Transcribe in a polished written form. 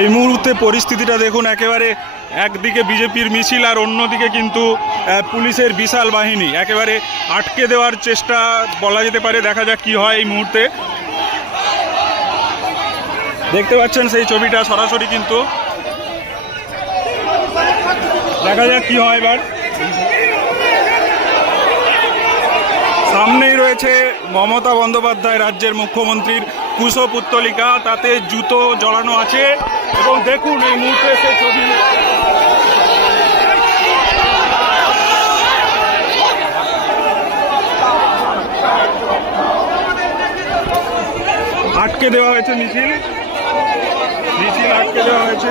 এই মুহূর্তে পরিস্থিতিটা দেখুন, একেবারে একদিকে বিজেপির মিছিল আর অন্যদিকে কিন্তু পুলিশের বিশাল বাহিনী একেবারে আটকে দেওয়ার চেষ্টা বলা যেতে পারে। দেখা যাক কি হয় এই মুহূর্তে। দেখতে পাচ্ছেন সেই ছবিটা সরাসরি, কিন্তু দেখা যাক কি হয় এবার। সামনেই রয়েছে মমতা বন্দ্যোপাধ্যায়, রাজ্যের মুখ্যমন্ত্রীর কুশপুত্তলিকা, তাতে জুতো জড়ানো আছে এবং দেখুন এই মুহূর্তে সেই ছবি। আটকে দেওয়া হয়েছে মিছিল আটকে দেওয়া হয়েছে।